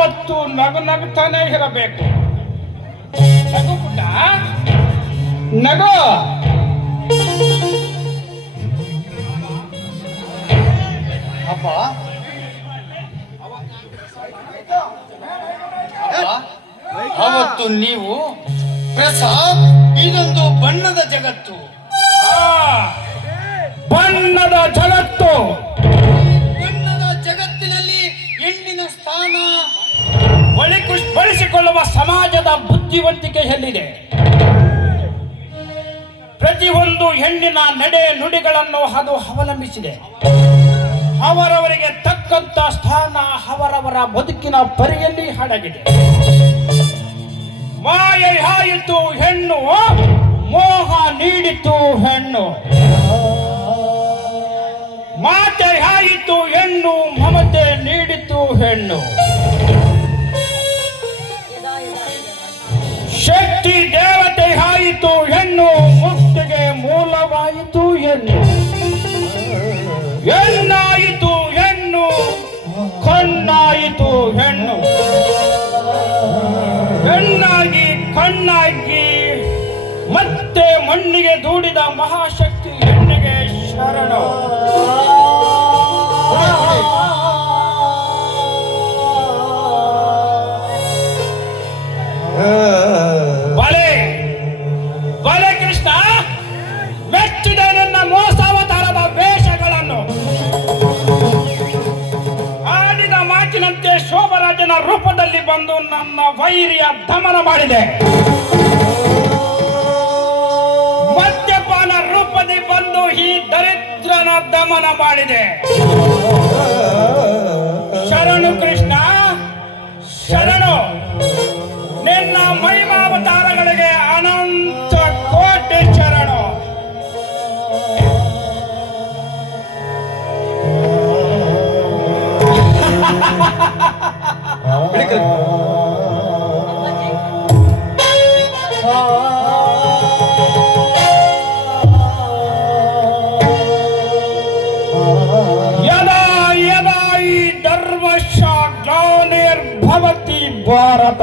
ಯಾವತ್ತು ನಗು ನಗುತ್ತಾನೆ ಇರಬೇಕು. ನಗು ಪುಟ್ಟ, ನಗು. ಅಪ್ಪ ಅವತ್ತು ನೀವು ಪ್ರಸಾದ್, ಇದೊಂದು ಬಣ್ಣದ ಜಗತ್ತು, ಬಣ್ಣದ ಜಗತ್ತು. ಬಣ್ಣದ ಜಗತ್ತಿನಲ್ಲಿ ಹೆಣ್ಣಿನ ಸ್ಥಾನ ಬಳಸಿಕೊಳ್ಳುವ ಸಮಾಜದ ಬುದ್ಧಿವಂತಿಕೆ ಎಲ್ಲಿದೆ? ಪ್ರತಿಯೊಂದು ಹೆಣ್ಣಿನ ನಡೆ ನುಡಿಗಳನ್ನು ಅದು ಅವಲಂಬಿಸಿದೆ. ಅವರವರಿಗೆ ತಕ್ಕಂತ ಸ್ಥಾನ ಅವರವರ ಬದುಕಿನ ಪರಿಯಲ್ಲಿ ಅಡಗಿದೆ. ಮಾಯೆ ಆಯಿತು ಹೆಣ್ಣು, ಮೋಹ ನೀಡಿತು ಹೆಣ್ಣು. ಮಾತೆ ಆಯಿತು ಹೆಣ್ಣು, ಮಮತೆ ನೀಡಿತು ಹೆಣ್ಣು. ಶಕ್ತಿ ದೇವತೆ ಆಯಿತು ಹೆಣ್ಣು, ಮುಕ್ತಿಗೆ ಮೂಲವಾಯಿತು ಹೆಣ್ಣು. ಹೆಣ್ಣಾಯಿತು ಹೆಣ್ಣು, ಕಣ್ಣಾಯಿತು ಹೆಣ್ಣು. ಹೆಣ್ಣಾಗಿ ಕಣ್ಣಾಗಿ ಮತ್ತೆ ಮಣ್ಣಿಗೆ ದೂಡಿದ ಮಹಾಶಕ್ತಿ ಹೆಣ್ಣಿಗೆ ಶರಣು. ಬಲೆ ಬಲೆ ಕೃಷ್ಣ, ಮೆಚ್ಚಿದೆ ನನ್ನ ಮೋಸಾವತಾರದ ವೇಷಗಳನ್ನು. ಆಡಿದ ಮಾತಿನಂತೆ ಶೋಭರಾಜನ ರೂಪದಲ್ಲಿ ಬಂದು ನನ್ನ ವೈರಿಯ ದಮನ ಮಾಡಿದೆ. ಮದ್ಯಪಾನ ರೂಪದಲ್ಲಿ ಬಂದು ಈ ದರಿದ್ರನ ದಮನ ಮಾಡಿದೆ. ಶರಣು ಕೃಷ್ಣ, ಶರಣು. ನಿನ್ನ ಮಹಿಮಾವತಾರಗಳಿಗೆ ಅನಂತ ಕೋಟಿ ಶರಣು. ಯದಾ ಯದಾ ಈ ಧರ್ಮಶ ಗ್ಲಾನಿರ್ಭವತಿ ಭಾರತ